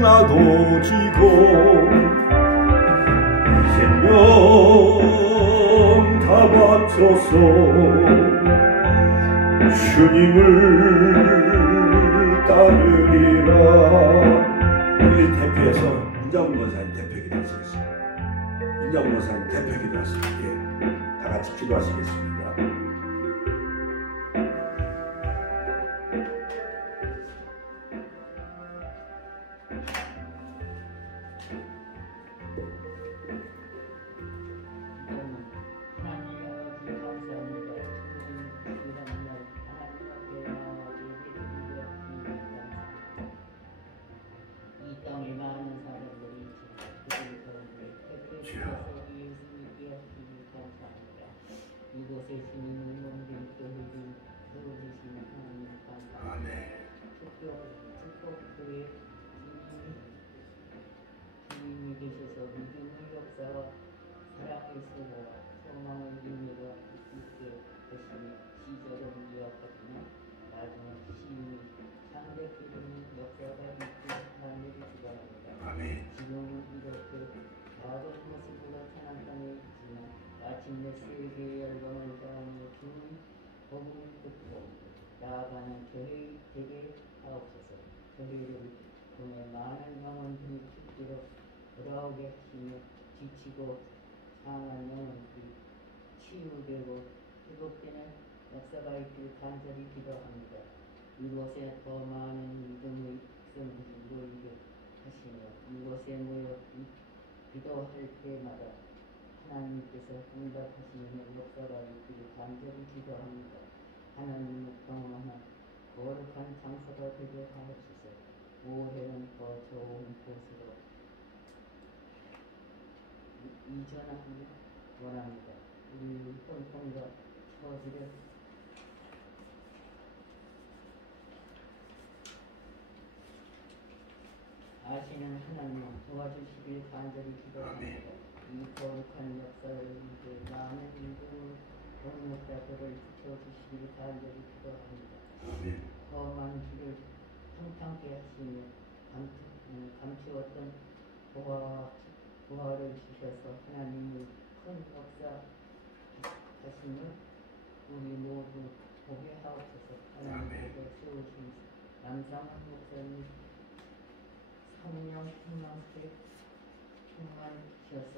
나도 지고 생명 다 바쳐서 주님을 따르리라. 우리 대표해서 윤장훈 권사님 대표 기도하시겠습니다. 윤장훈 권사님 대표 기도하시겠습니다. 예, 다 같이 기도하시겠습니다. 이곳에 주님의 몸된 교회를 세워주시는 하나님 감사합니다. 축복교회 주님이 계셔서 믿음의 역사와 사랑의 수고와 소망의 의미가 있게 하시니 시절은 미약하지만 나중은 시인이 상대끼리는 역사가 있고 하나님을 기도합니다. 지금은 이렇게 작은 모습으로 나타난 땅에 있지만 마침내 세계의 열방을 다하며 주님 복음을 듣고 나아가는 교회 되게 하옵소서. 교회를 통해 많은 영혼들이 죽기로 돌아오게 하시며 지치고 상한 영혼들이 치유되고 회복되는 역사가 있길 간절히 기도합니다. 이곳에 더 많은 믿음의 백성들이 모이게 하시며 이곳에 모여 기도할 때마다 하나님께서 응답하시는 역사가 있기를 간절히 기도합니다. 하나님을 경험하는 거룩한 장소가 되게 하옵소서. 올해는 더 좋은 곳으로 이전하기 원합니다. 우리 헌통과 처지를 아시는 하나님 도와주시길 간절히 기도합니다. 이 거룩한 역사를 위해 많은 믿음을 동력자들을 지켜주시길 간절히 기도합니다. 험한 길을 평탄케 하시며 감추었던 보화를 주셔서 하나님의 큰 역사 하시며 우리 모두 보게 하옵소서. 하나님께서 세우신 남상한 목사님 성령 충만케 충만하셔서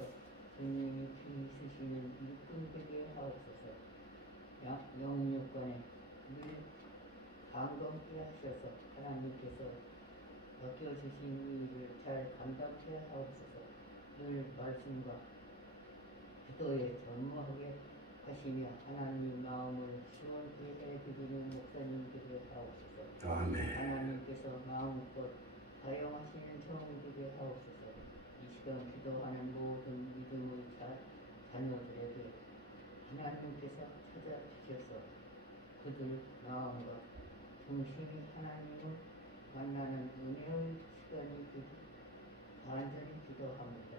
주님이 있으시는 일꾼 되게 하옵소서. 영육간에 늘 감동케 하셔서 하나님께서 맡겨주신 일을 잘 감당케 하옵소서. 늘 말씀과 기도에 전무하게 하시며 하나님 마음을 시원케 해드리는 목사님 되게 하옵소서. 하나님께서 마음껏 사용하시는 종 되게 하옵소서. 이 시간 기도하는 모든 믿음의 자녀들에게 하나님께서 찾아주셔서 그들 마음과 중심이 하나님을 만나는 은혜의 시간이 되길 간절히 기도합니다.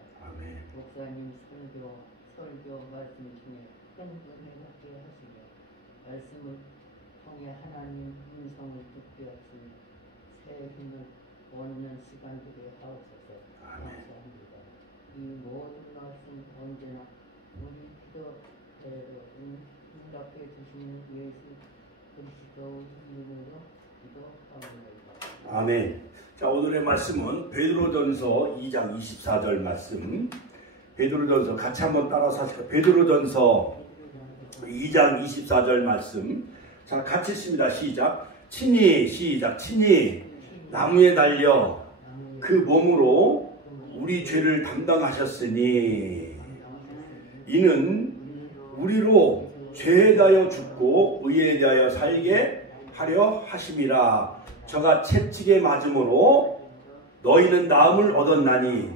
목사님 설교 말씀 중에 큰 은혜 받게 하시며 말씀을 통해 하나님 음성을 듣게 하시며 새 힘을 얻는 시간 되게 하옵소서. 감사합니다. 이 모든 말씀 언제나 우리 기도대로 응답해 주시는 예수 그리스도의 이름으로 기도합니다. 아멘. 자, 오늘의 말씀은 베드로전서 2장 24절 말씀. 베드로전서 같이 한번 따라서 하실까요? 베드로전서 2장 24절 말씀. 자, 같이 읽습니다. 시작. 친히 시작. 친히 나무에 달려 그 몸으로 우리 죄를 담당하셨으니 이는 우리로 죄에 대하여 죽고 의에 대하여 살게 하려 하심이라. 저가 채찍에 맞음으로 너희는 나음을 얻었나니.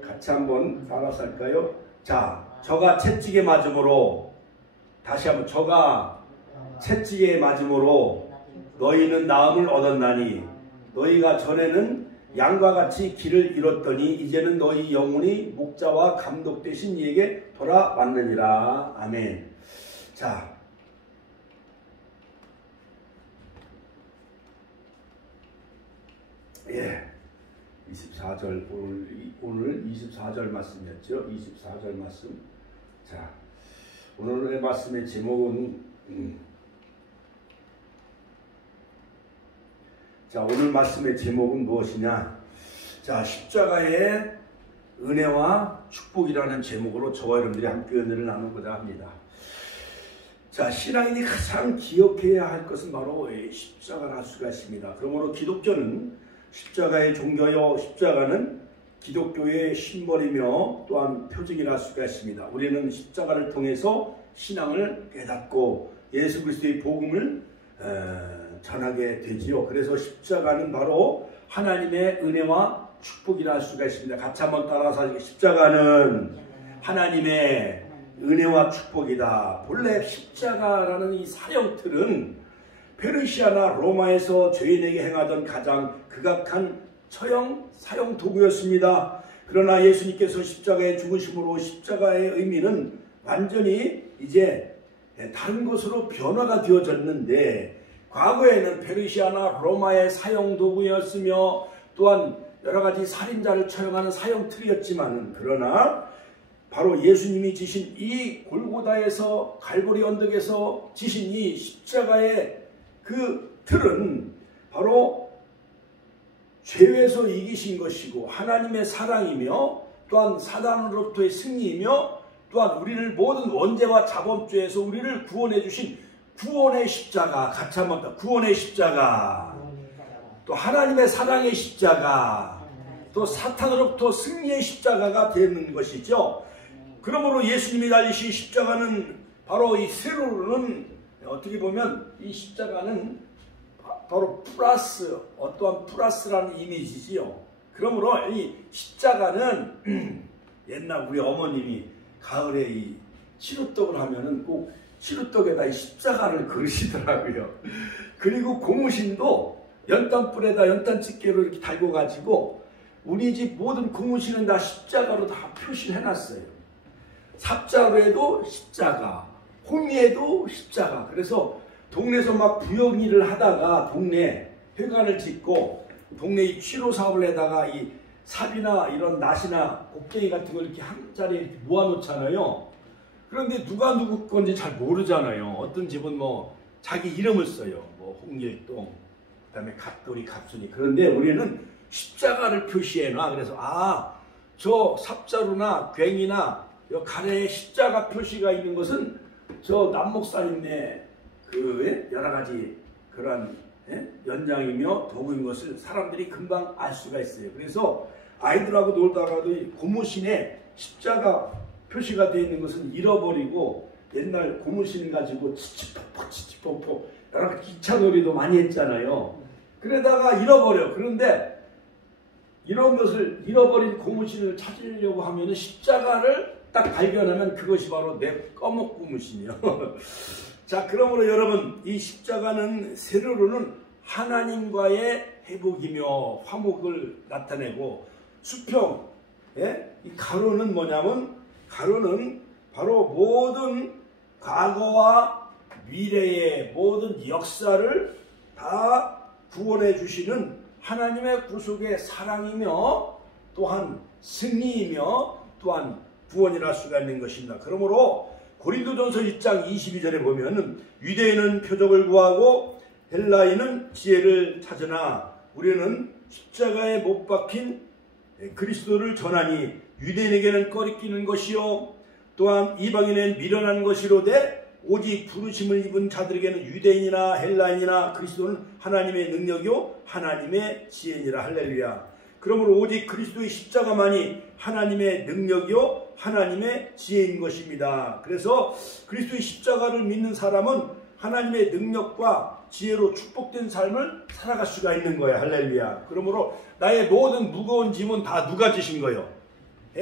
같이 한번 따라서 할까요? 자, 저가 채찍에 맞음으로, 다시 한번, 저가 채찍에 맞음으로 너희는 나음을 얻었나니. 너희가 전에는 양과 같이 길을 잃었더니 이제는 너희 영혼이 목자와 감독 되신 이에게 돌아왔느니라. 아멘. 자, 예, 24절 오늘 24절 말씀이었죠. 24절 말씀. 자, 오늘의 말씀의 제목은 자, 오늘 말씀의 제목은 무엇이냐? 자, 십자가의 은혜와 축복이라는 제목으로 저와 여러분들이 함께 은혜를 나누고자 합니다. 자, 신앙인이 가장 기억해야 할 것은 바로 십자가를 할 수가 있습니다. 그러므로 기독교는 십자가의 종교요, 십자가는 기독교의 심벌이며 또한 표징이라 할 수가 있습니다. 우리는 십자가를 통해서 신앙을 깨닫고 예수 그리스도의 복음을 전하게 되지요. 그래서 십자가는 바로 하나님의 은혜와 축복이라 할 수가 있습니다. 같이 한번 따라서 십자가는 하나님의 은혜와 축복이다. 본래 십자가라는 이 사형틀은 페르시아나 로마에서 죄인에게 행하던 가장 극악한 처형 사형 도구였습니다. 그러나 예수님께서 십자가에 죽으심으로 십자가의 의미는 완전히 이제 다른 것으로 변화가 되어졌는데, 과거에는 페르시아나 로마의 사형 도구였으며 또한 여러 가지 살인자를 처형하는 사형틀이었지만, 그러나 바로 예수님이 지신 이 골고다에서 갈보리 언덕에서 지신 이 십자가의 그 틀은 바로 죄에서 이기신 것이고 하나님의 사랑이며 또한 사단으로부터의 승리이며 또한 우리를 모든 원죄와 자범죄에서 우리를 구원해 주신 구원의 십자가, 같이 한번 더 구원의 십자가, 또 하나님의 사랑의 십자가, 또 사탄으로부터 승리의 십자가가 되는 것이죠. 그러므로 예수님이 달리신 십자가는 바로 이 세로로는 어떻게 보면 이 십자가는 바로 플러스, 어떠한 플러스라는 이미지지요. 그러므로 이 십자가는 옛날 우리 어머님이 가을에 이 시루떡을 하면은 꼭 시루떡에다 이 십자가를 그리시더라고요. 그리고 고무신도 연탄불에다 연탄집게로 이렇게 달고 가지고 우리 집 모든 고무신은 다 십자가로 다 표시를 해놨어요. 삽자루에도 십자가, 호미에도 십자가. 그래서 동네에서 막 부영일을 하다가 동네 회관을 짓고 동네 이 취로 사업을 해다가 이 삽이나 이런 낫이나 곡괭이 같은 걸 이렇게 한 자리에 이렇게 모아놓잖아요. 그런데 누가 누구 건지 잘 모르잖아요. 어떤 집은 뭐 자기 이름을 써요. 뭐 홍길동, 그 다음에 갑돌이, 갑순이. 그런데 우리는 십자가를 표시해놔. 그래서 저 삽자루나 괭이나 요 가래에 십자가 표시가 있는 것은 저 남목사님네 그 여러 가지 그런 연장이며 도구인 것을 사람들이 금방 알 수가 있어요. 그래서 아이들하고 놀다가도 고무신에 십자가 표시가 되어 있는 것은 잃어버리고 옛날 고무신 가지고 치치폭폭 여러 가지 기차놀이도 많이 했잖아요. 그러다가 잃어버려. 그런데 이런 것을 잃어버린 고무신을 찾으려고 하면 십자가를 딱 발견하면 그것이 바로 내 꺼먹 고무신이요. 자, 그러므로 여러분, 이 십자가는 세로로는 하나님과의 회복이며 화목을 나타내고, 수평, 이 가로는 뭐냐면, 가로는 바로 모든 과거와 미래의 모든 역사를 다 구원해 주시는 하나님의 구속의 사랑이며 또한 승리이며 또한 구원이라 할 수가 있는 것입니다. 그러므로 고린도전서 1장 22절에 보면 유대인은 표적을 구하고 헬라인은 지혜를 찾으나 우리는 십자가에 못 박힌 그리스도를 전하니 유대인에게는 꺼리끼는 것이요 또한 이방인은 미련한 것이로되 오직 부르심을 입은 자들에게는 유대인이나 헬라인이나 그리스도는 하나님의 능력이요 하나님의 지혜니라. 할렐루야. 그러므로 오직 그리스도의 십자가만이 하나님의 능력이요 하나님의 지혜인 것입니다. 그래서 그리스도의 십자가를 믿는 사람은 하나님의 능력과 지혜로 축복된 삶을 살아갈 수가 있는 거예요. 할렐루야. 그러므로 나의 모든 무거운 짐은 다 누가 지신 거예요?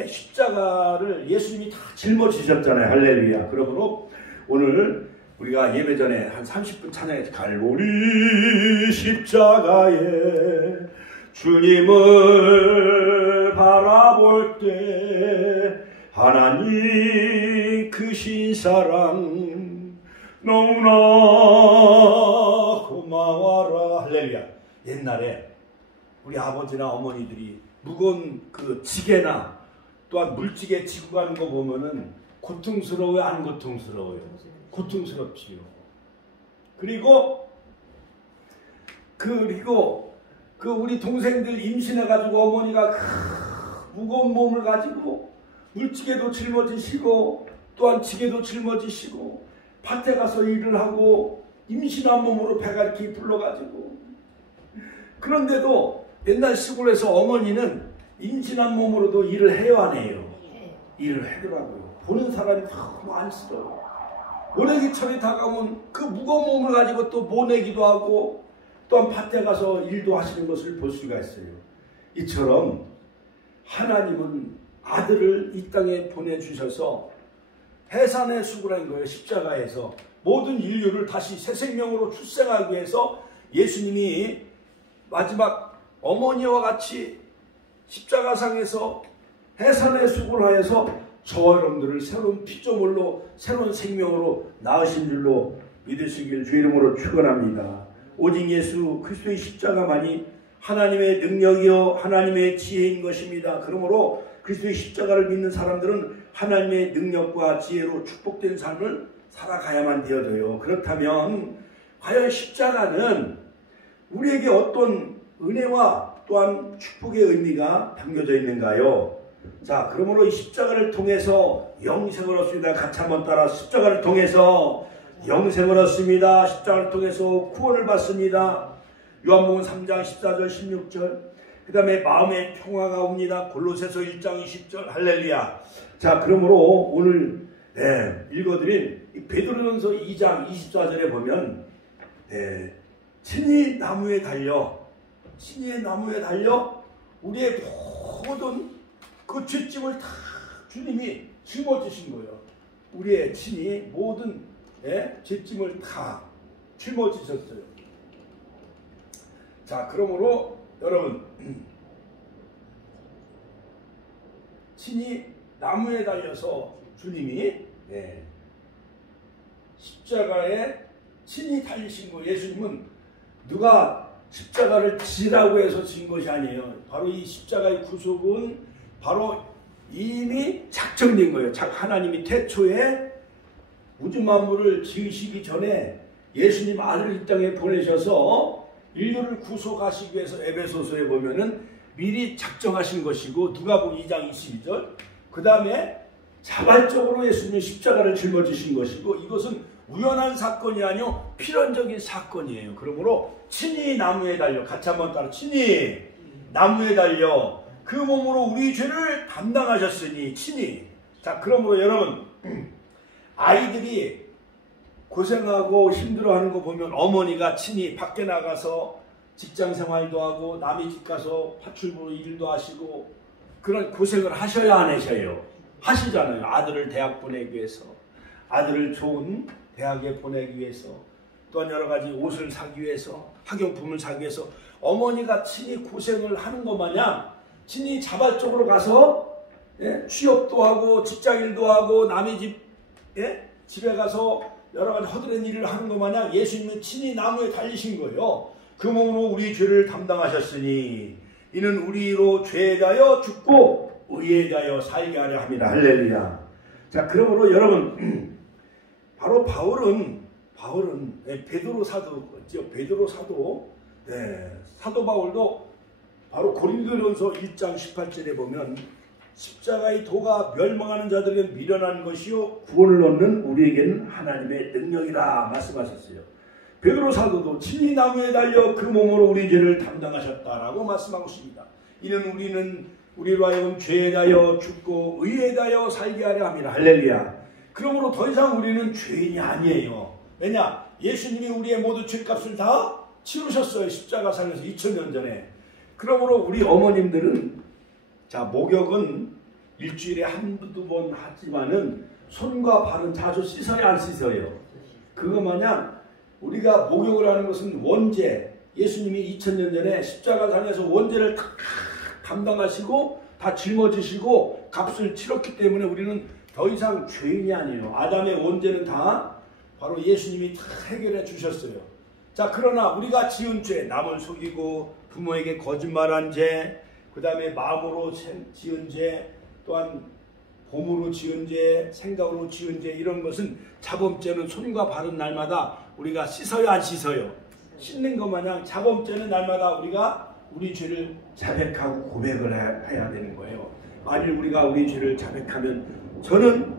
십자가를 예수님이 다 짊어지셨잖아요. 할렐루야. 그러므로 오늘 우리가 예배 전에 한 30분 찬양해서 갈보리 십자가에 주님을 바라볼 때 하나님 크신 사랑 너무나 고마워라. 할렐루야. 옛날에 우리 아버지나 어머니들이 무거운 그 지게나 또한 물지게 지고 가는 거 보면은 고통스러워요, 안 고통스러워요? 고통스럽지요. 그리고 그 우리 동생들 임신해가지고 어머니가 무거운 몸을 가지고 물지게도 짊어지시고 또한 지게도 짊어지시고 밭에 가서 일을 하고 임신한 몸으로 배가 이렇게 불러가지고, 그런데도 옛날 시골에서 어머니는 임신한 몸으로도 일을 해요, 안 해요? 일을 하더라고요. 보는 사람이 너무 안쓰러워요. 모내기철이 다가오면 그 무거운 몸을 가지고 또 모내기도 하고 또한 밭에 가서 일도 하시는 것을 볼 수가 있어요. 이처럼 하나님은 아들을 이 땅에 보내주셔서 해산의 수고라는 거예요. 십자가에서 모든 인류를 다시 새 생명으로 출생하기 위해서 예수님이 마지막 어머니와 같이 십자가상에서 해산의 수고를 하여서 저와 여러분들을 새로운 피조물로 새로운 생명으로 낳으신 줄로 믿으시길 주의 이름으로 축원합니다. 오직 예수 그리스도의 십자가만이 하나님의 능력이요 하나님의 지혜인 것입니다. 그러므로 그리스도의 십자가를 믿는 사람들은 하나님의 능력과 지혜로 축복된 삶을 살아가야만 되어져요. 그렇다면 과연 십자가는 우리에게 어떤 은혜와 또한 축복의 의미가 담겨져 있는가요? 자, 그러므로 이 십자가를 통해서 영생을 얻습니다. 같이 한번 따라 십자가를 통해서 영생을 얻습니다. 십자가를 통해서 구원을 받습니다. 요한복음 3장 14절 16절. 그 다음에 마음의 평화가 옵니다. 골로새서 1장 20절. 할렐루야. 자, 그러므로 오늘 읽어드린 베드로전서 2장 24절에 보면 친히 나무에 달려 우리의 모든 그 죄짐을 다 주님이 짊어지신 거예요. 우리의 친히 모든 죄짐을 다 짊어지셨어요. 자, 그러므로 여러분 친히 나무에 달려서 주님이 십자가에 친히 달리신 거. 예수님은 누가 십자가를 지라고 해서 진 것이 아니에요. 바로 이 십자가의 구속은 바로 이미 작정된 거예요. 하나님이 태초에 우주 만물을 지으시기 전에 예수님 아들을 이 땅에 보내셔서 인류를 구속하시기 위해서 에베소서에 보면은 미리 작정하신 것이고, 누가복음 2장 22절, 그 다음에 자발적으로 예수님이 십자가를 짊어지신 것이고, 이것은 우연한 사건이 아니요 필연적인 사건이에요. 그러므로 친히 나무에 달려, 같이 한번 따라, 친히 나무에 달려 그 몸으로 우리 죄를 담당하셨으니 친히. 자, 그러므로 여러분 아이들이 고생하고 힘들어하는 거 보면 어머니가 친히 밖에 나가서 직장 생활도 하고 남의 집 가서 파출부로 일도 하시고 그런 고생을 하셔야 안 하셔요? 하시잖아요. 아들을 대학 보내기 위해서, 아들을 좋은 대학에 보내기 위해서, 또한 여러 가지 옷을 사기 위해서, 학용품을 사기 위해서 어머니가 친히 고생을 하는 것 마냥 친히 자발적으로 가서 취업도 하고 직장일도 하고 남의 집에 가서 여러 가지 허드렛 일을 하는 것 마냥 예수님은 친히 나무에 달리신 거예요. 그 몸으로 우리 죄를 담당하셨으니 이는 우리로 죄에 대하여 죽고 의에 대하여 살게 하려 합니다. 할렐루야. 자, 그러므로 여러분 바로 바울은 베드로 사도 사도 바울도 바로 고린도전서 1장 18절에 보면 십자가의 도가 멸망하는 자들에게 미련한 것이요 구원을 얻는 우리에게는 하나님의 능력이라 말씀하셨어요. 베드로 사도도 친히 나무에 달려 그 몸으로 우리 죄를 담당하셨다라고 말씀하고 있습니다. 이는 우리로 하여금 죄에 대하여 죽고 의에 대하여 살게 하려 합니다. 할렐루야. 그러므로 더 이상 우리는 죄인이 아니에요. 왜냐? 예수님이 우리의 모든 죄값을 다 치르셨어요. 십자가상에서 2000년 전에. 그러므로 우리 어머님들은, 자, 목욕은 일주일에 한두 번 하지만은 손과 발은 자주 씻어야 안 씻어요? 그거 마냥 우리가 목욕을 하는 것은 원죄, 예수님이 2000년 전에 십자가상에서 원죄를 다 담당하시고 다 짊어지시고 값을 치렀기 때문에 우리는 더 이상 죄인이 아니에요. 아담의 원죄는 다 바로 예수님이 다 해결해 주셨어요. 자, 그러나 우리가 지은 죄, 남을 속이고 부모에게 거짓말한 죄, 그 다음에 마음으로 지은 죄, 또한 봄으로 지은 죄, 생각으로 지은 죄, 이런 것은 자범죄는 손과 발은 날마다 우리가 씻어요, 안 씻어요? 씻는 것 마냥 자범죄는 날마다 우리가 우리 죄를 자백하고 고백을 해야 되는 거예요. 만일 우리가 우리 죄를 자백하면 저는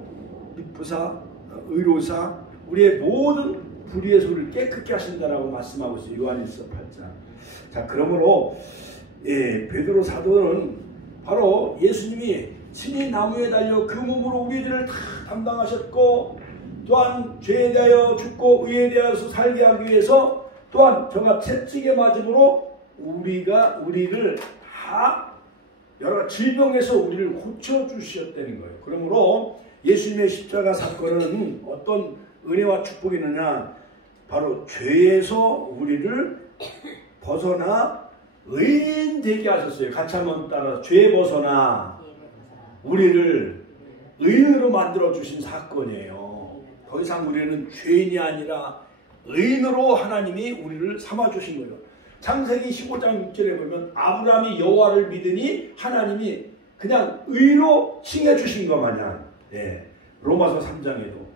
미쁘사 의로사 우리의 모든 불의의 소리를 깨끗게 하신다라고 말씀하고 있어요. 요한일서 8장. 자, 그러므로 베드로 사도는 바로 예수님이 친히 나무에 달려 그 몸으로 우리 죄를 다 담당하셨고, 또한 죄에 대하여 죽고 의에 대하여서 살게 하기 위해서 또한 저가 채찍에 맞음으로 우리를 다 여러 질병에서 우리를 고쳐주셨다는 거예요. 그러므로 예수님의 십자가 사건은 어떤 은혜와 축복이느냐, 바로 죄에서 우리를 벗어나 의인 되게 하셨어요. 같이 한번 따라, 죄 벗어나 우리를 의인으로 만들어 주신 사건이에요. 더 이상 우리는 죄인이 아니라 의인으로 하나님이 우리를 삼아 주신 거예요. 창세기 15장 6절에 보면 아브라함이 여호와를 믿으니 하나님이 그냥 의로 칭해 주신 것 마냥, 로마서 3장에도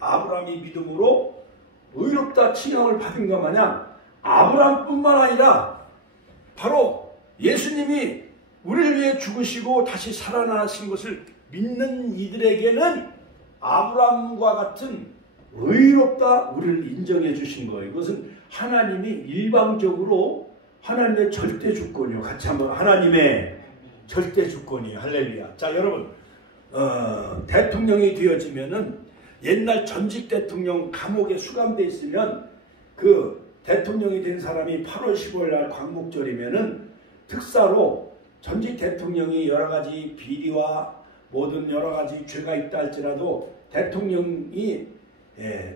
아브라함이 믿음으로 의롭다 칭함을 받은 것 마냥 아브라함뿐만 아니라 바로 예수님이 우리를 위해 죽으시고 다시 살아나신 것을 믿는 이들에게는 아브라함과 같은 의롭다 우리를 인정해 주신 거예요. 이것은 하나님이 일방적으로 하나님의 절대 주권이요. 같이 한번 하나님의 절대 주권이에요. 할렐루야. 자, 여러분, 대통령이 되어지면은 옛날 전직 대통령 감옥에 수감돼 있으면 그 대통령이 된 사람이 8월 15일 날 광복절이면은 특사로 전직 대통령이 여러 가지 비리와 모든 여러 가지 죄가 있다 할지라도 대통령이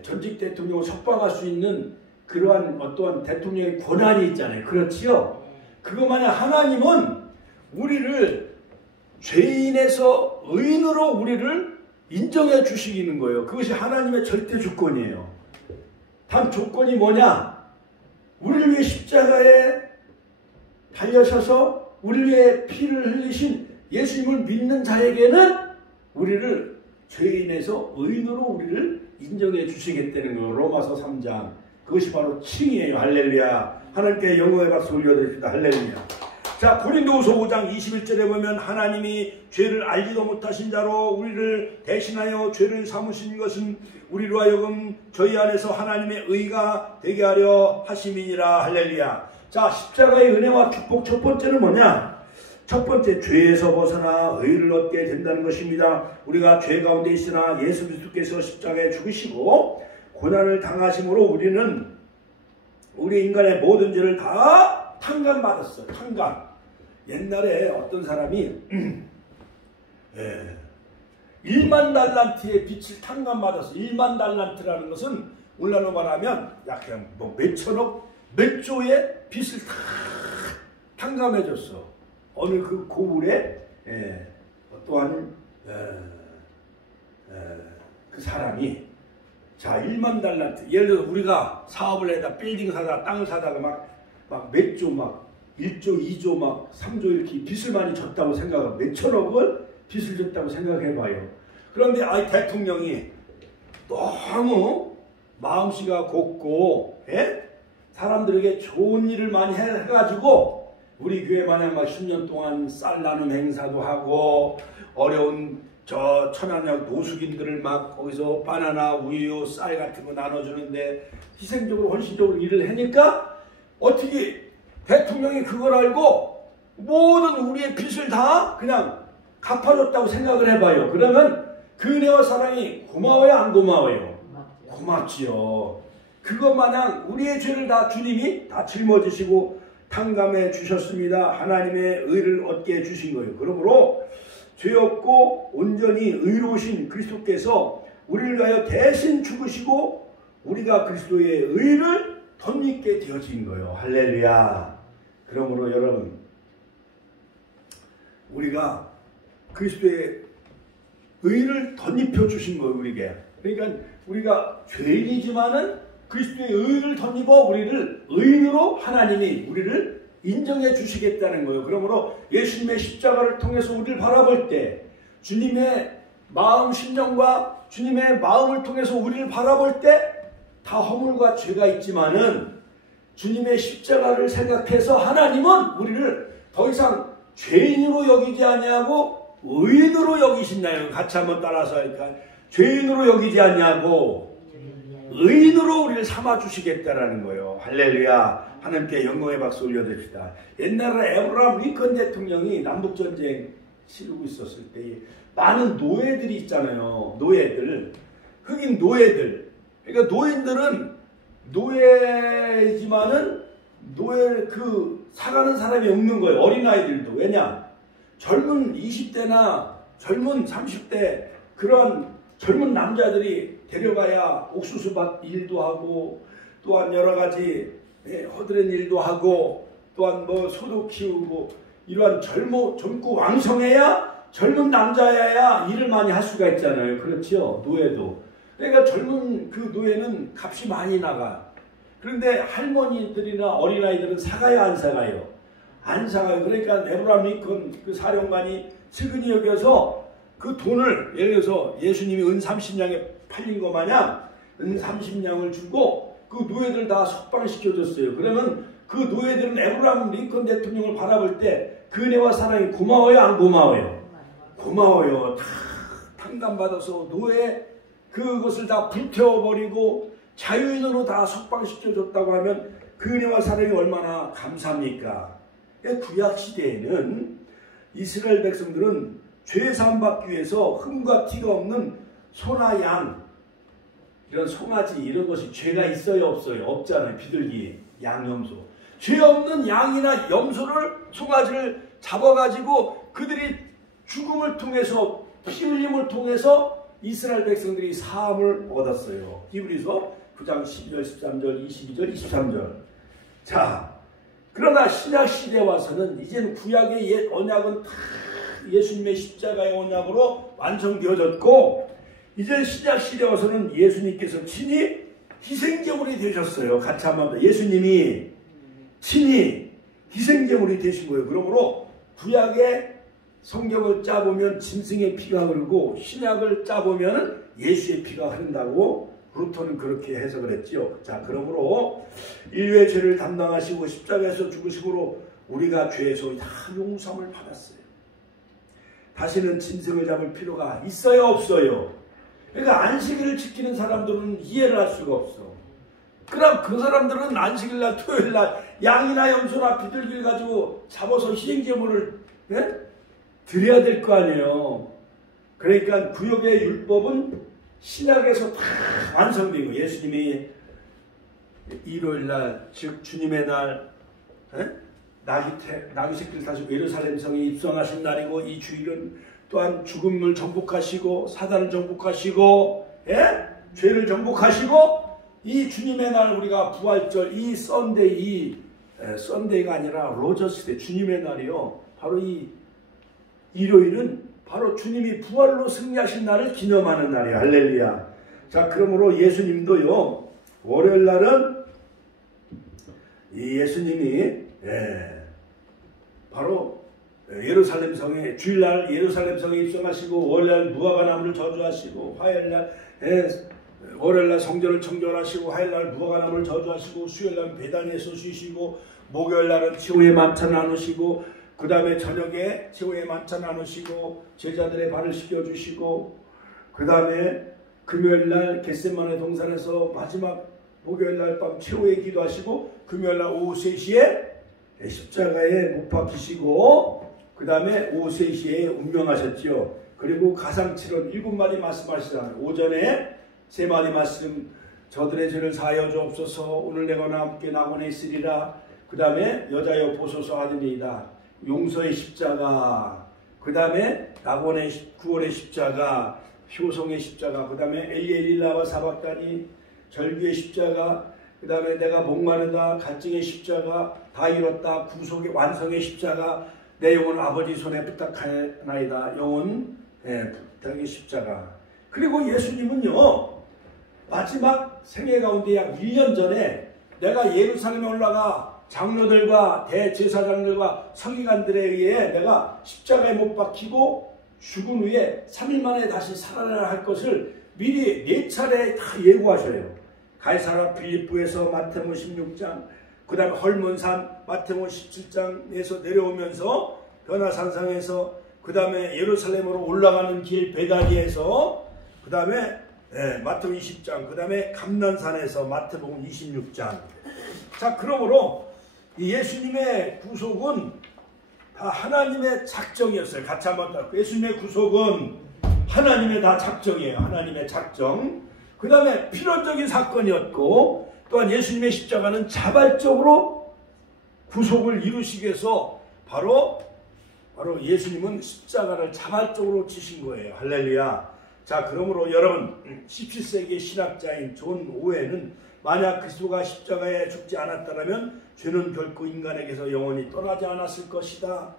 전직 대통령을 석방할 수 있는 그러한 어떠한 대통령의 권한이 있잖아요. 그렇지요? 그거 마냥 하나님은 우리를 죄인에서 의인으로 우리를 인정해 주시는 거예요. 그것이 하나님의 절대 조건이에요. 단 조건이 뭐냐? 우리를 위해 십자가에 달려셔서 우리를 위해 피를 흘리신 예수님을 믿는 자에게는 우리를 죄인에서 의인으로 우리를 인정해 주시겠다는 거예요. 로마서 3장. 그것이 바로 칭이에요. 할렐루야. 하나님께 영광의 박수 올려드립니다. 할렐루야. 자, 고린도후서 5장 21절에 보면 하나님이 죄를 알지도 못하신 자로 우리를 대신하여 죄를 삼으신 것은 우리로 하여금 저희 안에서 하나님의 의가 되게 하려 하심이니라. 할렐루야. 자, 십자가의 은혜와 축복 첫 번째는 뭐냐? 첫 번째, 죄에서 벗어나 의를 얻게 된다는 것입니다. 우리가 죄 가운데 있으나 예수 그리스도께서 십자가에 죽으시고 고난을 당하심으로 우리는 우리 인간의 모든 죄를 다 탕감받았어요. 탕감. 옛날에 어떤 사람이 1만 달란트의 빚을 탕감받았어요. 1만 달란트라는 것은 오늘날로 말하면 약 그냥 뭐 몇천억, 몇 조의 빚을 다 탕감해줬어. 어느 그 고을에 또한 그 사람이 자 1만 달란트, 예를 들어 우리가 사업을 해다 빌딩 사다 땅을 사다가 막 몇 조 막 1조 2조 막 3조 이렇게 빚을 많이 졌다고 생각하고 몇천억을 빚을 졌다고 생각해봐요. 그런데 대통령이 너무 마음씨가 곱고 사람들에게 좋은 일을 많이 해가지고 우리 교회 마냥 막 10년 동안 쌀 나눔 행사도 하고 어려운 저 천안역 노숙인들을 막 거기서 바나나, 우유, 쌀 같은 거 나눠주는데 희생적으로 헌신적으로 일을 하니까 어떻게 대통령이 그걸 알고 모든 우리의 빚을 다 그냥 갚아줬다고 생각을 해봐요. 그러면 그 은혜와 사랑이 고마워요, 안 고마워요? 고맙지요. 그것 마냥 우리의 죄를 다 주님이 다 짊어지시고 탕감해 주셨습니다. 하나님의 의를 얻게 해주신 거예요. 그러므로 죄 없고 온전히 의로우신 그리스도께서 우리를 위하여 대신 죽으시고 우리가 그리스도의 의를 덧입게 되어진 거예요. 할렐루야. 그러므로 여러분, 우리가 그리스도의 의를 덧입혀 주신 거예요. 우리에게. 그러니까 우리가 죄인이지만은 그리스도의 의를 덧입어 우리를 의인으로 하나님이 우리를 인정해 주시겠다는 거예요. 그러므로 예수님의 십자가를 통해서 우리를 바라볼 때 주님의 마음 심정과 주님의 마음을 통해서 우리를 바라볼 때 다 허물과 죄가 있지만은 주님의 십자가를 생각해서 하나님은 우리를 더 이상 죄인으로 여기지 아니하고 의인으로 여기신다요. 같이 한번 따라서 할까요? 죄인으로 여기지 아니하고 의인으로 우리를 삼아주시겠다라는 거예요. 할렐루야. 하나님께 영광의 박수 올려드립시다. 옛날에 에브라함 링컨 대통령이 남북전쟁 치르고 있었을 때 많은 노예들이 있잖아요. 노예들. 흑인 노예들. 그러니까 노인들은 노예지만은 사가는 사람이 없는 거예요. 어린아이들도. 왜냐? 젊은 20대나 젊은 30대 그런 젊은 남자들이 데려가야 옥수수밭 일도 하고 또한 여러 가지 허드렛 일도 하고 또한 뭐 소도 키우고 이러한 젊고 왕성해야 젊은 남자여야 일을 많이 할 수가 있잖아요. 그렇죠? 노예도. 그러니까 젊은 그 노예는 값이 많이 나가. 그런데 할머니들이나 어린아이들은 사가요, 안 사가요? 안 사가요. 그러니까 에브라함 링컨 그 사령관이 측은히 여겨서 그 돈을 예를 들어서 예수님이 은 30냥에 팔린 것 마냥 은 30냥을 주고 그 노예들 다 석방시켜줬어요. 그러면 그 노예들은 에브라함 링컨 대통령을 바라볼 때 그 은혜와 사랑이 고마워요, 안 고마워요? 고마워요. 다 탕감받아서 노예 그것을 다 불태워버리고 자유인으로 다 석방시켜줬다고 하면 그 은혜와 사랑이 얼마나 감사합니까? 구약시대에는 이스라엘 백성들은 죄 사함받기 위해서 흠과 티가 없는 소나 양, 이런 송아지 이런 것이 죄가 있어요, 없어요? 없잖아요. 비둘기, 양, 염소. 죄 없는 양이나 염소를, 송아지를 잡아가지고 그들이 죽음을 통해서, 피 흘림을 통해서 이스라엘 백성들이 사함을 얻었어요. 히브리서 9장 12절, 13절, 22절, 23절. 자, 그러나 신약시대에 와서는 이제는 구약의 옛 언약은 다 예수님의 십자가의 언약으로 완성되어졌고 이제 신약시대에 와서는 예수님께서 친히 희생제물이 되셨어요. 같이 한번 더. 예수님이 친히 희생제물이 되신 거예요. 그러므로 구약의 성경을 짜보면 짐승의 피가 흐르고 신약을 짜보면 예수의 피가 흐른다고 루터는 그렇게 해석을 했지요. 자, 그러므로 인류의 죄를 담당하시고 십자가에서 죽으심으로 우리가 죄에서 다 용서함을 받았어요. 다시는 짐승을 잡을 필요가 있어요, 없어요? 그러니까 안식일을 지키는 사람들은 이해를 할 수가 없어. 그럼 그 사람들은 안식일날, 토요일날 양이나 염소나 비둘기를 가지고 잡아서 희생제물을 드려야 될 거 아니에요. 그러니까 구약의 율법은 신약에서 다 완성되고 예수님이 일요일날, 즉 주님의 날 나귀 새끼를 타시고 예루살렘 성에 입성하신 날이고 이 주일은 또한 죽음을 정복하시고 사단을 정복하시고 죄를 정복하시고 이 주님의 날 우리가 부활절 이 썬데이가 아니라 로저스데이 주님의 날이요. 바로 이 일요일은 바로 주님이 부활로 승리하신 날을 기념하는 날이에요. 할렐루야. 자, 그러므로 예수님도요. 월요일 날은 이 예수님이 바로 예루살렘 성에 주일날 예루살렘 성에 입성하시고 월요일날 무화과나무를 저주하시고 화요일날 월요일날 성전을 청결하시고 화요일날 무화과나무를 저주하시고 수요일날 베다니에서 쉬시고 목요일날은 최후의 만찬 나누시고 그 다음에 저녁에 최후의 만찬 나누시고 제자들의 발을 씻겨주시고 그 다음에 금요일날 겟세마네 동산에서 마지막 목요일날 밤 최후의 기도하시고 금요일날 오후 3시에 십자가에 못 박히시고 그 다음에 오후 3시에 운명하셨지요. 그리고 가상칠언 7마디 말씀하시잖아요. 오전에 3마디 말씀 저들의 죄를 사하여 주옵소서 오늘 내가 함께 낙원에 있으리라. 그 다음에 여자여 보소서 하더니이다. 용서의 십자가 그 다음에 낙원의 구원의 십자가 효성의 십자가 그 다음에 엘리엘리라와 사박다니 절규의 십자가 그 다음에 내가 목마르다 갈증의 십자가 다 이뤘다 구속의 완성의 십자가 내 영혼 아버지 손에 부탁하나이다 영혼 부탁의 십자가. 그리고 예수님은요 마지막 생애 가운데 약 1년 전에 내가 예루살렘에 올라가 장로들과 대제사장들과 서기관들에 의해 내가 십자가에 못 박히고 죽은 후에 3일 만에 다시 살아나야 할 것을 미리 4차례 다 예고하셔요. 가이사랴 빌립보에서 마태복음 16장, 그 다음에 헐몬산 마태복음 17장에서 내려오면서 변화산상에서, 그 다음에 예루살렘으로 올라가는 길 베다니에서, 그 다음에 마태복음 20장, 그 다음에 감난산에서 마태복음 26장. 자, 그러므로 예수님의 구속은 다 하나님의 작정이었어요. 같이 한번 딱. 예수님의 구속은 하나님의 다 작정이에요. 하나님의 작정. 그 다음에 필연적인 사건이었고, 또한 예수님의 십자가는 자발적으로 구속을 이루시기 위해서 바로 예수님은 십자가를 자발적으로 지신 거예요. 할렐루야. 자, 그러므로 여러분, 17세기 신학자인 존 오웬은 만약 그리스도가 십자가에 죽지 않았다면 죄는 결코 인간에게서 영원히 떠나지 않았을 것이다.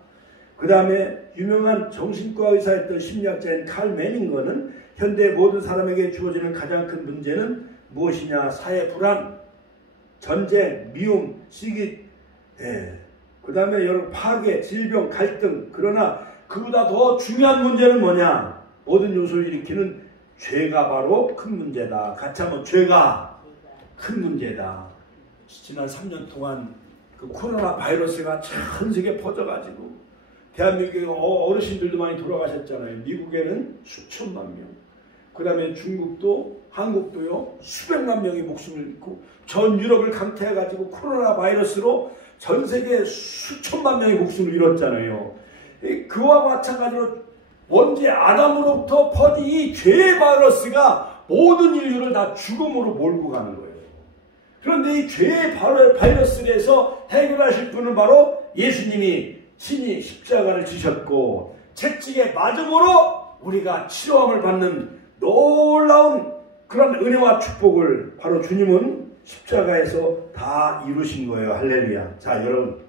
그 다음에 유명한 정신과 의사였던 심리학자인 칼 매닝거는 현대 모든 사람에게 주어지는 가장 큰 문제는 무엇이냐? 사회 불안, 전쟁, 미움, 시기, 그 다음에 여러 파괴, 질병, 갈등. 그러나 그보다 더 중요한 문제는 뭐냐? 모든 요소를 일으키는 죄가 바로 큰 문제다. 같이 한번 죄가 큰 문제다. 지난 3년 동안 그 코로나 바이러스가 전 세계에 퍼져가지고 대한민국의 어르신들도 많이 돌아가셨잖아요. 미국에는 수천만 명, 그 다음에 중국도, 한국도요, 수백만 명이 목숨을 잃고 전 유럽을 강타해가지고 코로나 바이러스로 전 세계 수천만 명이 목숨을 잃었잖아요. 그와 마찬가지로 원죄 아담으로부터 퍼진 이 죄의 바이러스가 모든 인류를 다 죽음으로 몰고 가는 거예요. 그런데 이 죄의 바이러스에서 해결하실 분은 바로 예수님이 친히 십자가를 지셨고 채찍에 맞음으로 우리가 치료함을 받는 놀라운 그런 은혜와 축복을 바로 주님은 십자가에서 다 이루신 거예요. 할렐루야. 자, 여러분,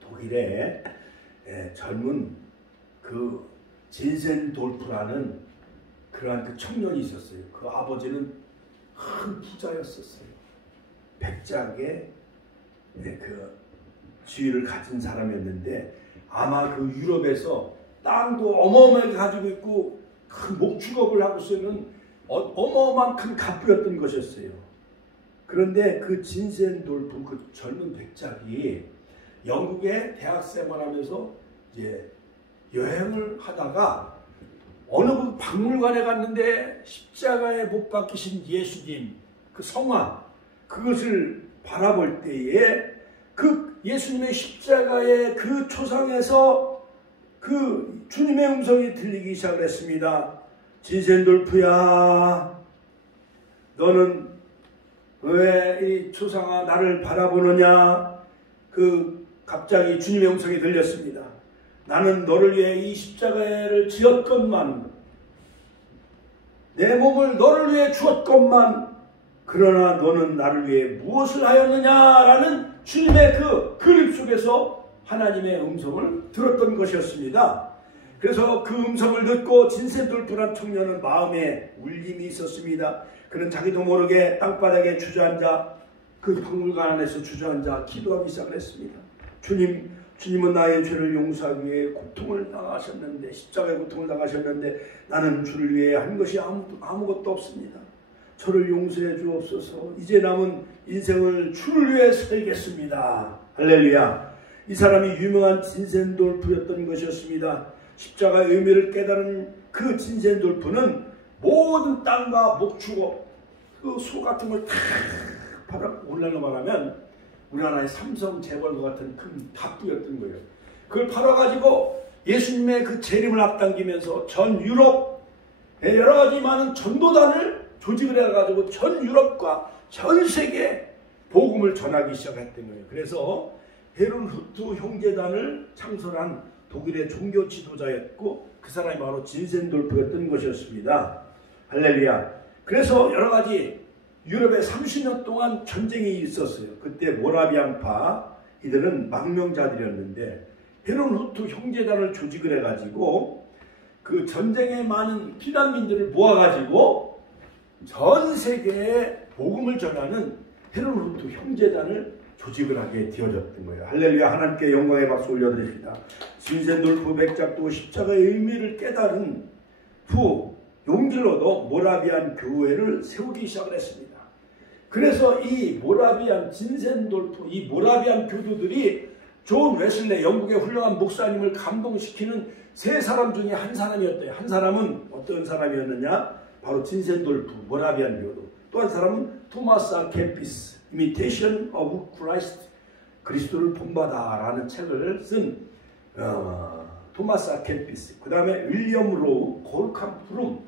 독일에 젊은 그 진센돌프라는 그러한 그 청년이 있었어요. 그 아버지는 큰 부자였었어요. 백작의 그 지위를 가진 사람이었는데 아마 그 유럽에서 땅도 어마어마하게 가지고 있고 큰 목축업을 하고 쓰는 어마어마한 큰 갑부였던 것이었어요. 그런데 그 진센돌프 그 젊은 백작이 영국에 대학 생활하면서 이제 여행을 하다가 어느 그 박물관에 갔는데 십자가에 못 박히신 예수님 그 성화 그것을 바라볼 때에 그 예수님의 십자가의 그 초상에서 그 주님의 음성이 들리기 시작했습니다. 진센돌프야, 너는 왜 이 초상화 나를 바라보느냐? 그 갑자기 주님의 음성이 들렸습니다. 나는 너를 위해 이 십자가를 지었건만, 내 몸을 너를 위해 주었건만, 그러나 너는 나를 위해 무엇을 하였느냐라는 주님의 그 그림 속에서 하나님의 음성을 들었던 것이었습니다. 그래서 그 음성을 듣고 진센돌프란 청년은 마음에 울림이 있었습니다. 그는 자기도 모르게 땅바닥에 주저앉아 그 박물관 안에서 주저앉아 기도하기 시작했습니다. 주님은 나의 죄를 용서하기 위해 고통을 당하셨는데, 십자가의 고통을 당하셨는데 나는 주를 위해 한 것이 아무것도 없습니다. 저를 용서해 주옵소서. 이제 남은 인생을 주를 위해 살겠습니다. 할렐루야. 이 사람이 유명한 진센돌프였던 것이었습니다. 십자가의 의미를 깨달은 그 진센돌프는 모든 땅과 목축업, 그 소 같은 걸 다 팔아, 오늘날로 말하면 우리나라의 삼성 재벌과 같은 큰 갑부였던 거예요. 그걸 팔아가지고 예수님의 그 재림을 앞당기면서 전 유럽 여러 가지 많은 전도단을 조직을 해가지고 전 유럽과 전 세계에 복음을 전하기 시작했던 거예요. 그래서 헤룬후트 형제단을 창설한 독일의 종교 지도자였고 그 사람이 바로 진센돌프였던 것이었습니다. 할렐루야. 그래서 여러 가지 유럽에 30년 동안 전쟁이 있었어요. 그때 모라비안파 이들은 망명자들이었는데 헤룬후트 형제단을 조직을 해가지고 그 전쟁에 많은 피난민들을 모아가지고 전 세계에 복음을 전하는 헤룬후트 형제단을 조직을 하게 되어졌던 거예요. 할렐루야. 하나님께 영광의 박수 올려드립니다. 진센돌프 백작도 십자가의 의미를 깨달은 후 용기를 얻어 모라비안 교회를 세우기 시작을 했습니다. 그래서 이 모라비안 진센돌프 이 모라비안 교도들이 존 웨슬레 영국의 훌륭한 목사님을 감동시키는 세 사람 중에 한 사람이었대요. 한 사람은 어떤 사람이었느냐? 바로 진센돌프 모라비안 교도. 또 한 사람은 토마스 아 캠피스 Imitation of Christ 그리스도를 본받아라는 책을 쓴 토마스 아 캠피스. 그 다음에 윌리엄 로우 골캄 프룸.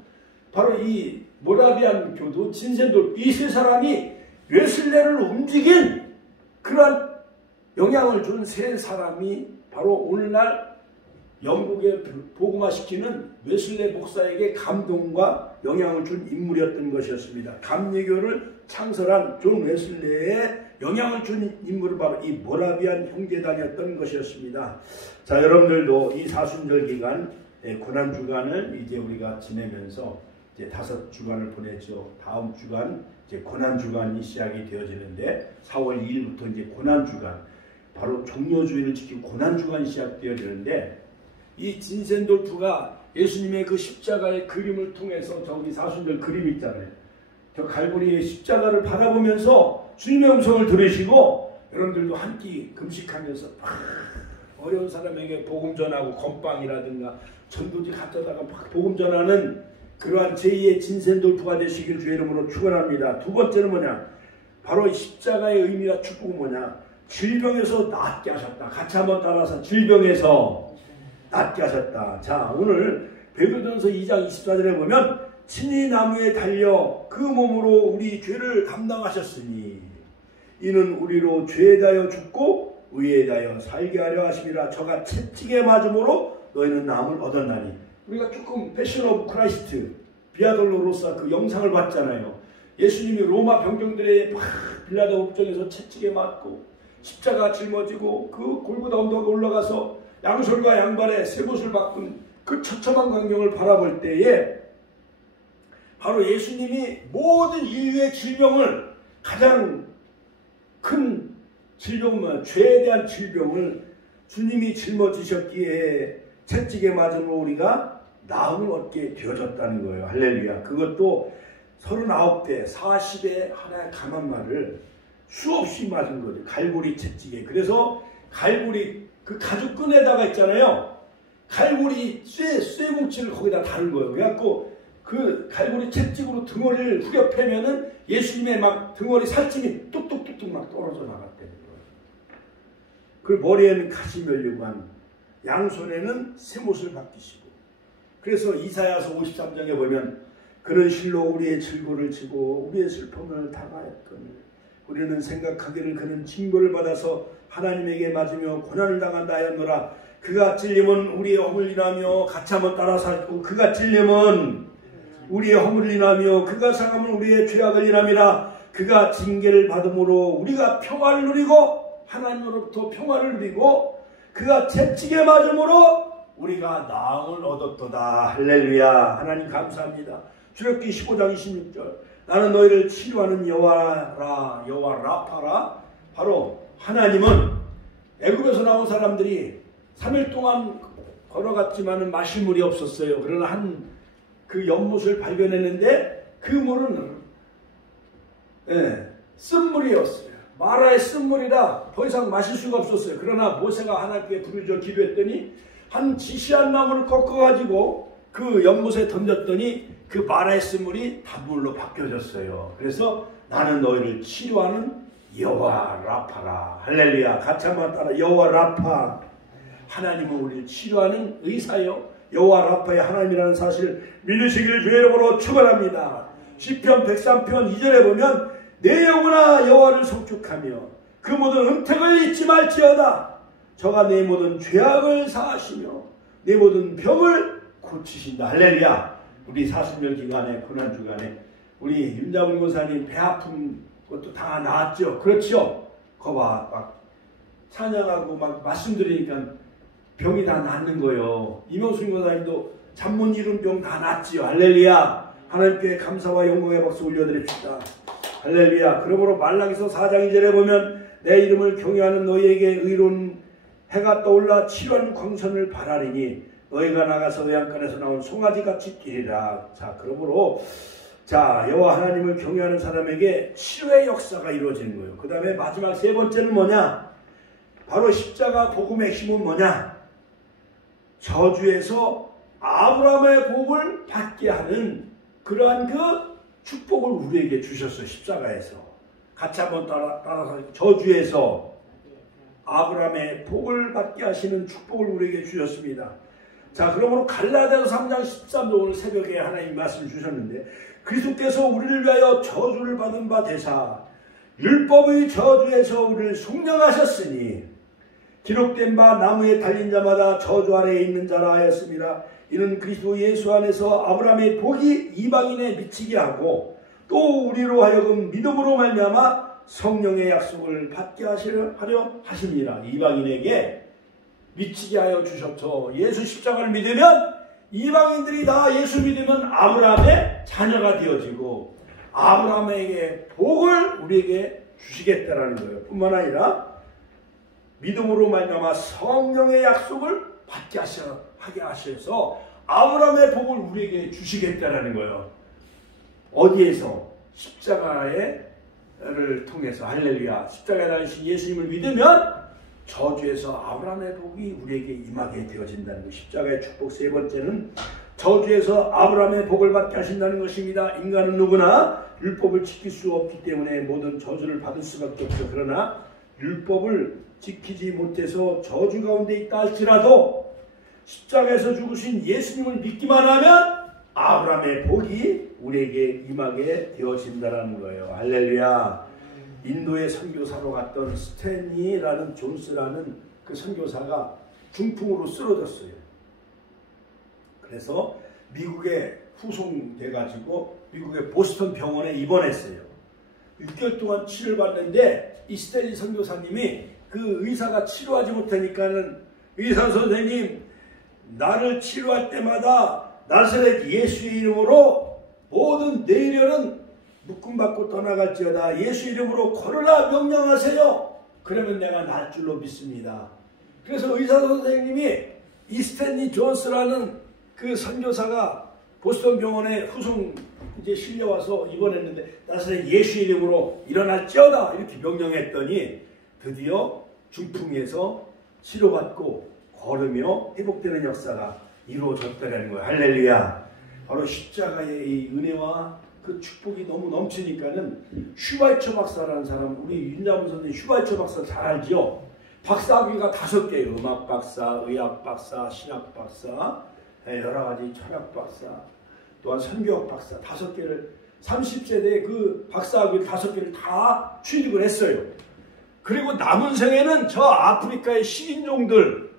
바로 이 모라비안 교도 진센돌프 이 세 사람이 웨슬레를 움직인 그러한 영향을 준 세 사람이 바로 오늘날 영국에 복음화시키는 웨슬레 목사에게 감동과 영향을 준 인물이었던 것이었습니다. 감리교를 창설한 존 웨슬레에 영향을 준 인물은 바로 이 모라비안 형제단이었던 것이었습니다. 자, 여러분들도 이 사순절 기간 고난주간을 이제 우리가 지내면서 이제 5주간을 보냈죠. 다음 주간 이제 고난주간이 시작이 되어지는데 4월 2일부터 이제 고난주간 바로 종료주의를 지키고 고난주간이 시작되어지는데 이 진센돌프가 예수님의 그 십자가의 그림을 통해서 저기 사순절 그림 있잖아요. 저 갈보리의 십자가를 바라보면서 주님의 음성을 들으시고 여러분들도 한 끼 금식하면서 어려운 사람에게 복음 전하고 건빵이라든가 전도지 갖다다가 막 복음 전하는 그러한 제2의 진센돌프가 되시길 주의 이름으로 축원합니다. 두 번째는 뭐냐? 바로 이 십자가의 의미와 축복은 뭐냐? 질병에서 낫게 하셨다. 같이 한번 따라서 질병에서 낫게 하셨다. 자, 오늘 베드로전서 2장 24절에 보면 친히 나무에 달려 그 몸으로 우리 죄를 감당하셨으니 이는 우리로 죄에 대하여 죽고 의에 대하여 살게 하려 하심이라. 저가 채찍에 맞음으로 너희는 나음을 얻었나니. 우리가 조금 패션 오브 크라이스트 비아돌로로사 그 영상을 봤잖아요. 예수님이 로마 병정들의 빌라도 옥정에서 채찍에 맞고 십자가 짊어지고 그 골고다 언덕에 올라가서 양솔과 양발에 쇠옷을 바꾼 그 처참한 광경을 바라볼 때에 바로 예수님이 모든 인류의 질병을 가장 큰 질병은 죄에 대한 질병을 주님이 짊어지셨기에 채찍에 맞음으로 우리가 나음을 얻게 되어졌다는 거예요. 할렐루야. 그것도 39대 40의 하나의 강한 말을 수없이 맞은 거죠. 갈고리 채찍에. 그래서 갈고리 그 가죽끈에다가 있잖아요. 갈고리 쇠 뭉치를 거기다 다른 거예요. 그래갖고 그 갈고리 채찍으로 등허리를 후려 패면은 예수님의 막 등허리 살찜이 뚝뚝뚝뚝 막 떨어져 나갔다는 거예요. 그 머리에는 가시면류관, 양손에는 쇠못을 박히시고. 그래서 이사야서 53장에 보면 그는 실로 우리의 질고를 지고 우리의 슬픔을 당하였거늘 우리는 생각하기를 그는 징벌을 받아서 하나님에게 맞으며 고난을 당한다 하였노라. 그가 찔림은 우리의 허물을 인하며 같이 한번 따라서 하고 그가 찔림은 우리의 허물을 인하며 그가 상함은 우리의 죄악을 인함이라. 그가 징계를 받음으로 우리가 평화를 누리고 하나님으로부터 평화를 누리고 그가 채찍에 맞음으로 우리가 나음을 얻었도다. 할렐루야. 하나님 감사합니다. 출애굽기 15장 26절 나는 너희를 치료하는 여호와라. 여호와 라파라. 바로 하나님은 애굽에서 나온 사람들이 3일 동안 걸어갔지만 마실 물이 없었어요. 그러나 한 그 연못을 발견했는데 그 물은 쓴물이었어요. 마라의 쓴물이라 더 이상 마실 수가 없었어요. 그러나 모세가 하나님께 부르짖어 기도했더니 한 지시한 나무를 꺾어가지고 그 연못에 던졌더니 그 마라의 쓴물이 단물로 바뀌어졌어요. 그래서 나는 너희를 치료하는 여호와 라파라. 할렐루야. 같이 한번 따라 여호와 라파. 하나님은 우리를 치료하는 의사요 여호와 라파의 하나님이라는 사실 믿으시길 주의 이름으로 축원합니다. 시편 103편 2절에 보면 내 영혼아 여호와를 송축하며 그 모든 은택을 잊지 말지어다. 저가 내 모든 죄악을 사하시며 내 모든 병을 고치신다. 할렐루야. 우리 사순절 기간에 고난주간에 우리 윤자문 권사님 배 아픈 것도 다 나았죠. 그렇죠. 거봐 막 찬양하고 막 말씀드리니까 병이 다 낫는 거예요. 이명순 권사님도 잠 못 이룬 병 다 낫지요. 할렐루야. 하나님께 감사와 영광의 박수 올려드립시다. 할렐루야. 그러므로 말라기서 4장 2절에 보면 내 이름을 경외하는 너희에게 의로운 해가 떠올라 치료한 광선을 발하리니 너희가 나가서 외양간에서 나온 송아지같이 뛰리라. 자, 그러므로 자, 여호와 하나님을 경외하는 사람에게 치유의 역사가 이루어지는 거예요. 그 다음에 마지막 세 번째는 뭐냐? 바로 십자가 복음의 힘은 뭐냐? 저주에서 아브라함의 복을 받게 하는 그러한 그 축복을 우리에게 주셨어요. 십자가에서. 같이 한번 따라서 저주에서 아브라함의 복을 받게 하시는 축복을 우리에게 주셨습니다. 자, 그러므로 갈라디아서 3장 13절 오늘 새벽에 하나님 말씀을 주셨는데 그리스도께서 우리를 위하여 저주를 받은 바 되사 율법의 저주에서 우리를 속량하셨으니 기록된 바 나무에 달린 자마다 저주 아래에 있는 자라 하였습니다. 이는 그리스도 예수 안에서 아브라함의 복이 이방인에 미치게 하고 또 우리로 하여금 믿음으로 말미암아 성령의 약속을 받게 하려 하십니다. 이방인에게 미치게 하여 주셨죠. 예수 십자가를 믿으면 이방인들이 다 예수 믿으면 아브라함의 자녀가 되어지고 아브라함에게 복을 우리에게 주시겠다라는 거예요. 뿐만 아니라 믿음으로 말미암아 성령의 약속을 받게 하게 하셔서 아브라함의 복을 우리에게 주시겠다라는 거예요. 어디에서? 십자가를 통해서. 할렐루야. 십자가에 달리신 예수님을 믿으면 저주에서 아브라함의 복이 우리에게 임하게 되어진다는 것. 십자가의 축복 세 번째는 저주에서 아브라함의 복을 받게 하신다는 것입니다. 인간은 누구나 율법을 지킬 수 없기 때문에 모든 저주를 받을 수밖에 없죠. 그러나 율법을 지키지 못해서 저주 가운데 있다 할지라도 십자가에서 죽으신 예수님을 믿기만 하면 아브라함의 복이 우리에게 임하게 되어진다는 거예요. 할렐루야. 인도의 선교사로 갔던 스탠리라는 존스라는 그 선교사가 중풍으로 쓰러졌어요. 그래서 미국에 후송돼가지고 미국의 보스턴 병원에 입원했어요. 6개월 동안 치료를 받는데 이 스탠리 선교사님이 그 의사가 치료하지 못하니까는 의사 선생님, 나를 치료할 때마다 나사렛 예수의 이름으로 모든 뇌혈은 묶음받고 떠나갈지어다. 예수 이름으로 걸으라 명령하세요. 그러면 내가 날 줄로 믿습니다. 그래서 의사 선생님이 이 스탠리 존스라는 그 선교사가 보스턴 병원에 후송 이제 실려와서 입원했는데 나사렛 예수 이름으로 일어날지어다 이렇게 명령했더니 드디어 중풍에서 치료받고 걸으며 회복되는 역사가 이루어졌다는 거예요. 할렐루야. 바로 십자가의 이 은혜와 그 축복이 너무 넘치니까는 슈바이처 박사라는 사람, 우리 윤자문 선생님 슈바이처 박사 잘 알죠? 박사학위가 5개예요. 음악 박사, 의학 박사, 신학 박사, 여러 가지 철학 박사, 또한 선교학 박사 5개를 30세대에 그 박사학위 5개를 다 취득을 했어요. 그리고 남은 생에는 저 아프리카의 식인종들,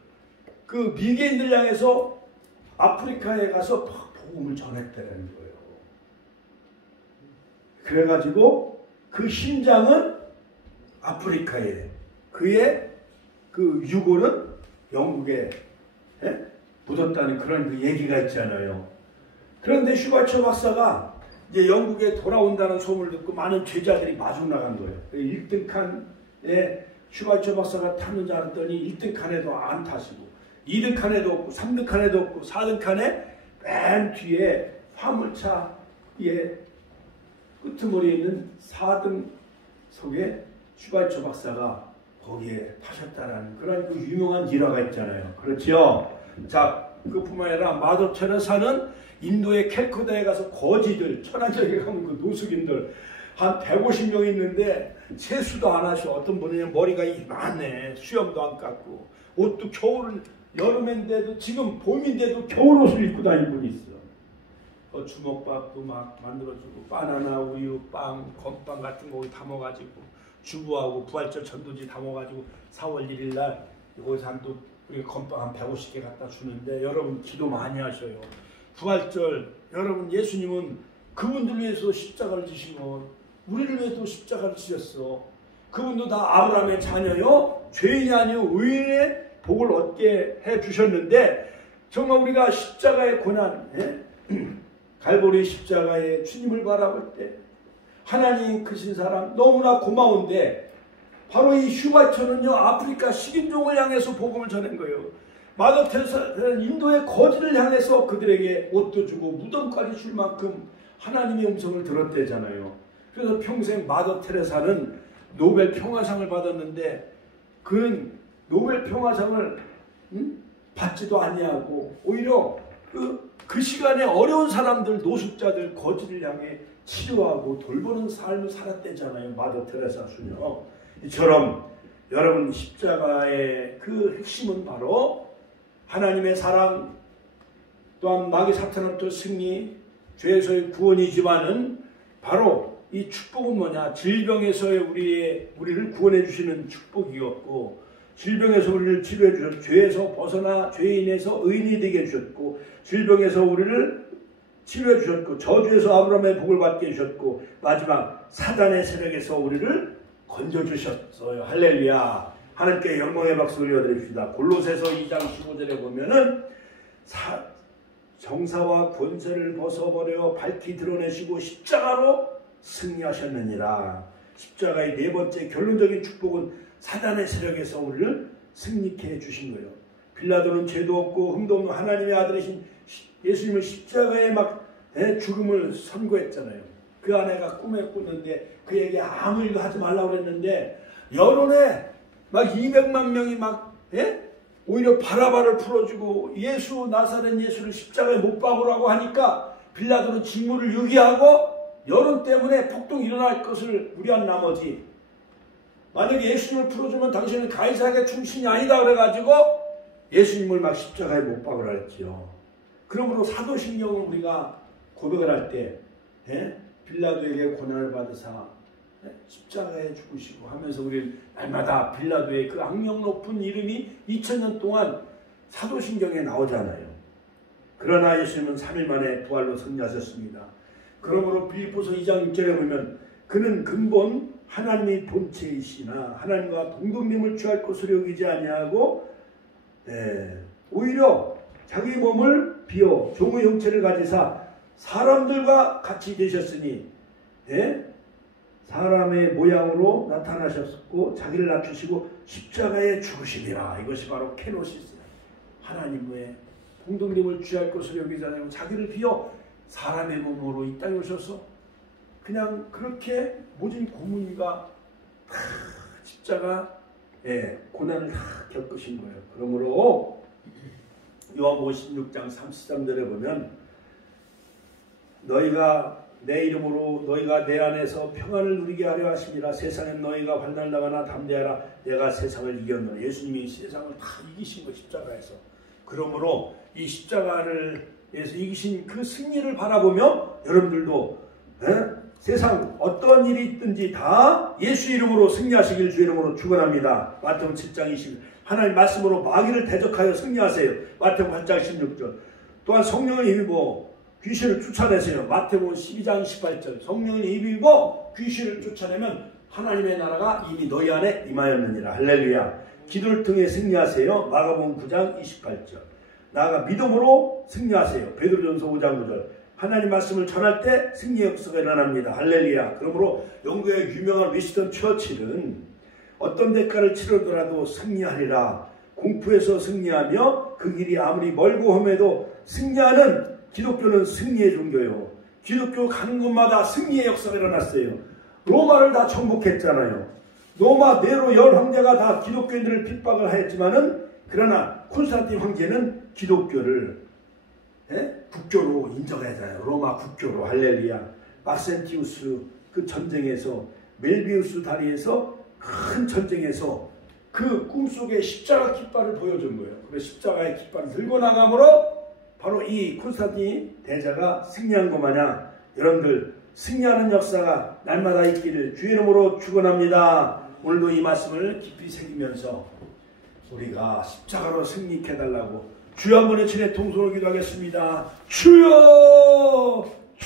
그 미개인들 향해서 아프리카에 가서 복음을 전했다는 거예요. 그래가지고 그 심장은 아프리카에, 그의 그 유골은 영국에 묻었다는 그런 그 얘기가 있잖아요. 그런데 슈바이처 박사가 이제 영국에 돌아온다는 소문을 듣고 많은 제자들이 마중 나간 거예요. 1등 칸에 슈바이처 박사가 탔는 줄 알았더니 1등 칸에도 안 타시고 2등 칸에도 없고 3등 칸에도 없고 4등 칸에 맨 뒤에 화물차에 끄트머리에 있는 4등 속에 슈바이처 박사가 거기에 타셨다는 그런 그 유명한 일화가 있잖아요. 그렇죠? 자, 그뿐만 아니라 마더 테레사는 인도의 캘커다에 가서 거지들, 천안역에 가면 그 노숙인들 한 150명 있는데 세수도 안 하셔. 어떤 분은 머리가 이만해. 수염도 안 깎고 옷도 겨울 여름인데도 지금 봄인데도 겨울옷을 입고 다니는 분이 있어. 주먹밥도 막 만들어주고 바나나, 우유, 빵, 건빵 같은 거 담아가지고 주부하고 부활절 전도지 담아가지고 4월 1일 날 여기서 또 우리가 건빵 한 150개 갖다 주는데 여러분 기도 많이 하셔요. 부활절 여러분 예수님은 그분들 위해서 십자가를 지시고 우리를 위해서 십자가를 지셨어. 그분도 다 아브라함의 자녀요. 죄인이 아니요 의인의 복을 얻게 해주셨는데 정말 우리가 십자가의 고난 갈보리 십자가의 주님을 바라볼 때 하나님 크신 사람 너무나 고마운데 바로 이 슈마처는요 아프리카 식인종을 향해서 복음을 전한 거예요. 마더 테레사는 인도의 거지를 향해서 그들에게 옷도 주고 무덤까지 줄 만큼 하나님의 음성을 들었대잖아요. 그래서 평생 마더 테레사는 노벨 평화상을 받았는데 그는 노벨 평화상을 받지도 아니하고 오히려 그 시간에 어려운 사람들, 노숙자들, 거지를 향해 치료하고 돌보는 삶을 살았대잖아요. 마더 테레사 수녀. 이처럼 여러분 십자가의 그 핵심은 바로 하나님의 사랑, 또한 마귀 사탄으로부터 승리, 죄에서의 구원이지만은 바로 이 축복은 뭐냐? 질병에서의 우리를 구원해 주시는 축복이었고, 질병에서 우리를 치료해 주셨고, 죄에서 벗어나 죄인에서 의인이 되게 해주셨고, 질병에서 우리를 치료해 주셨고, 저주에서 아브라함의 복을 받게 해주셨고, 마지막 사단의 세력에서 우리를 건져주셨어요. 할렐루야. 하나님께 영광의 박수 올려드립시다. 골로새서 2장 15절에 보면은 정사와 권세를 벗어버려 밝히 드러내시고 십자가로 승리하셨느니라. 십자가의 네 번째 결론적인 축복은 사단의 세력에서 우리를 승리케 해주신 거예요. 빌라도는 죄도 없고 흠도 없는 하나님의 아들이신 예수님을 십자가에 죽음을 선고했잖아요. 그 아내가 꿈에 꿨는데 그에게 아무 일도 하지 말라고 그랬는데 여론에 막 200만 명이 오히려 바라바를 풀어주고 예수 나사렛 예수를 십자가에 못 박으라고 하니까 빌라도는 직무를 유기하고 여론 때문에 폭동이 일어날 것을 우려한 나머지 만약에 예수님을 풀어주면 당신은 가이사에게 충신이 아니다 그래가지고 예수님을 막 십자가에 못 박으라 했지요. 그러므로 사도신경을 우리가 고백을 할 때 빌라도에게 고난을 받으사 십자가에 죽으시고 하면서 우리 날마다 빌라도의 그 악명 높은 이름이 2000년 동안 사도신경에 나오잖아요. 그러나 예수님은 3일 만에 부활로 승리하셨습니다. 그러므로 빌립보서 2장 6절에 보면 그는 근본 하나님의 본체이시나 하나님과 동등됨을 취할 것으로 여기지 아니하고 오히려 자기 몸을 비워 종의 형체를 가지사 사람들과 같이 되셨으니 사람의 모양으로 나타나셨고 자기를 낮추시고 십자가에 죽으시니라. 이것이 바로 케노시스, 하나님의 동등됨을 취할 것으로 여기지 않고 자기를 비워 사람의 몸으로 이 땅에 오셔서 그냥 그렇게 모진 고문과 십자가 고난을 다 겪으신 거예요. 그러므로 요한복음 16장 33절에 보면 너희가 내 이름으로 너희가 내 안에서 평안을 누리게 하려 하심이라. 세상엔 너희가 환난을 당하나 담대하라. 내가 세상을 이겼노라. 예수님이 세상을 다 이기신 거 십자가에서. 그러므로 이 십자가를 에서 이기신 그 승리를 바라보며 여러분들도 세상 어떤 일이 있든지 다 예수 이름으로 승리하시길 주 이름으로 축원합니다. 마태복음 7장 20절 하나님 말씀으로 마귀를 대적하여 승리하세요. 마태복음 8장 16절 또한 성령을 힘입어 귀신을 쫓아내세요. 마태복음 12장 18절 성령을 힘입어 귀신을 쫓아내면 하나님의 나라가 이미 너희 안에 임하였느니라. 할렐루야. 기도를 통해 승리하세요. 마가복음 9장 28절 나아가 믿음으로 승리하세요. 베드로전서 5장 9절 하나님 말씀을 전할 때 승리의 역사가 일어납니다. 할렐루야. 그러므로 영국의 유명한 위스턴 처칠은 어떤 대가를 치르더라도 승리하리라. 공포에서 승리하며 그 길이 아무리 멀고 험해도 승리하는 기독교는 승리의 종교예요. 기독교 가는 곳마다 승리의 역사가 일어났어요. 로마를 다 정복했잖아요. 로마 네로 열 황제가 다 기독교인들을 핍박을 하였지만은 그러나 콘스탄틴 황제는 기독교를 국교로 인정하잖아요. 로마 국교로. 할렐루야. 막센티우스 그 전쟁에서 멜비우스 다리에서 큰 전쟁에서 그 꿈속에 십자가 깃발을 보여준 거예요. 그래서 십자가의 깃발을 들고 나감으로 바로 이 콘스탄틴 대자가 승리한 것 마냥 여러분들 승리하는 역사가 날마다 있기를 주의 이름으로 축원합니다. 오늘도 이 말씀을 깊이 새기면서 우리가 십자가로 승리케 해달라고 주여 한번 외치네 통성을 기도하겠습니다. 주여